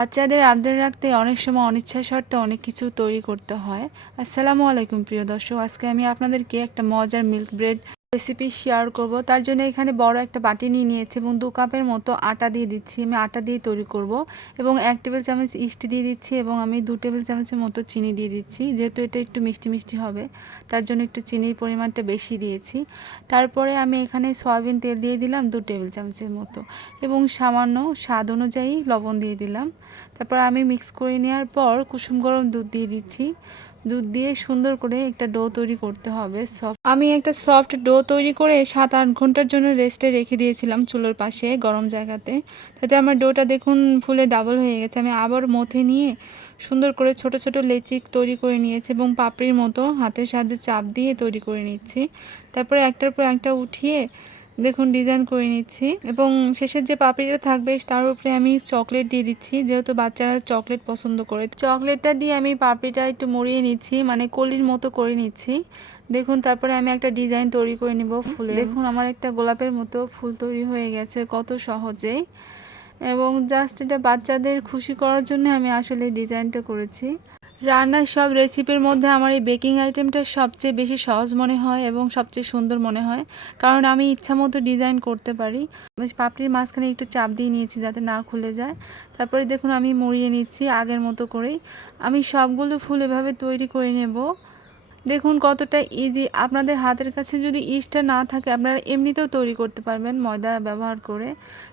বাচ্চাদের আবদার রাখতে অনেক সময় অনিচ্ছা সত্ত্বে অনেক কিছু তৈরি করতে হয়। আসসালামু আলাইকুম প্রিয় দর্শক, আজকে আমি আপনাদেরকে একটা মজার মিল্ক ব্রেড রেসিপি শেয়ার করব। তার জন্য এখানে বড় একটা বাটি নিয়ে নিয়েছি এবং 2 কাপের মতো আটা দিয়ে দিচ্ছি। আমি আটা দিয়ে তৈরি করব এবং 1 টেবিল চামচ ইস্ট দিয়ে দিচ্ছি এবং আমি 2 টেবিল চামচের মতো চিনি দিয়ে দিচ্ছি। যেহেতু এটা একটু মিষ্টি মিষ্টি হবে তার জন্য একটু চিনির পরিমাণটা বেশি দিয়েছি। তারপরে আমি এখানে সয়াবিন তেল দিয়ে দিলাম 2 টেবিল চামচের মতো এবং সামান্য স্বাদ অনুযায়ী লবণ দিয়ে দিলাম। তারপর আমি মিক্স করে নেওয়ার পর কুসুম গরম দুধ দিয়ে দিচ্ছি। দুধ দিয়ে সুন্দর করে একটা ডো তৈরি করতে হবে। আমি একটা সফট ডো তৈরি করে 7-8 ঘন্টার জন্য রেস্টে রেখে দিয়েছিলাম চুলোর পাশে গরম জায়গাতে। তাতে আমার ডোটা দেখুন ফুলে ডাবল হয়ে গেছে। আমি আবার মথে নিয়ে সুন্দর করে ছোট ছোট লেচি তৈরি করে নিয়েছি এবং পাপড়ির মতো হাতের সাহায্যে চাপ দিয়ে তৈরি করে নিচ্ছি। তারপরে একটার পর একটা উঠিয়ে দেখুন ডিজাইন করে নিচ্ছি এবং শেষের যে পাপড়িটা থাকবে তার উপরে আমি চকলেট দিয়ে দিচ্ছি। যেহেতু বাচ্চারা চকলেট পছন্দ করে, চকলেটটা দিয়ে আমি পাপড়িটা একটু মুড়িয়ে নিচ্ছি, মানে কলির মতো করে নিচ্ছি। দেখুন তারপরে আমি একটা ডিজাইন তৈরি করে নিব ফুলে। দেখুন আমার একটা গোলাপের মতো ফুল তৈরি হয়ে গেছে কত সহজেই, এবং জাস্ট এটা বাচ্চাদের খুশি করার জন্য আমি আসলে ডিজাইনটা করেছি। রান্নার সব রেসিপির মধ্যে আমার এই বেকিং আইটেমটা সবচেয়ে বেশি সহজ মনে হয় এবং সবচেয়ে সুন্দর মনে হয়, কারণ আমি ইচ্ছা মতো ডিজাইন করতে পারি। পাপড়ির মাঝখানে একটু চাপ দিয়ে নিয়েছি যাতে না খুলে যায়। তারপরে দেখুন আমি মুড়িয়ে নিচ্ছি আগের মতো করেই। আমি সবগুলো ফুল এভাবে তৈরি করে নেব। দেখুন কতটা ইজি। আপনাদের হাতের কাছে যদি ইস্টটা না থাকে আপনারা এমনিতেও তৈরি করতে পারবেন ময়দা ব্যবহার করে,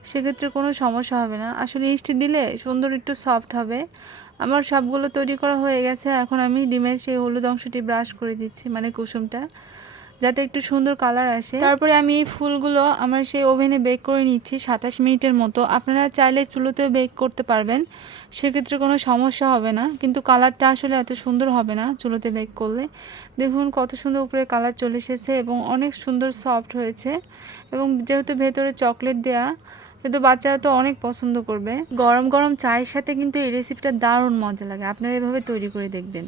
সেক্ষেত্রে কোনো সমস্যা হবে না। আসলে ইস্ট দিলে সুন্দর একটু সফট হবে। আমার সবগুলো তৈরি করা হয়ে গেছে। এখন আমি ডিমের সেই হলুদ অংশটি ব্রাশ করে দিচ্ছি, মানে কুসুমটা, যাতে একটু সুন্দর কালার আসে। তারপরে আমি এই ফুলগুলো আমার সেই ওভেনে বেক করে নিচ্ছি 27 মিনিটের মতো। আপনারা চাইলে চুলোতেও বেক করতে পারবেন, সেক্ষেত্রে কোনো সমস্যা হবে না, কিন্তু কালারটা আসলে এত সুন্দর হবে না চুলোতে বেক করলে। দেখুন কত সুন্দর উপরে কালার চলে এসেছে এবং অনেক সুন্দর সফট হয়েছে, এবং যেহেতু ভেতরে চকলেট দেয়া, কিন্তু বাচ্চারা তো অনেক পছন্দ করবে। গরম গরম চায়ের সাথে কিন্তু এই রেসিপিটা দারুণ মজা লাগে। আপনারা এভাবে তৈরি করে দেখবেন।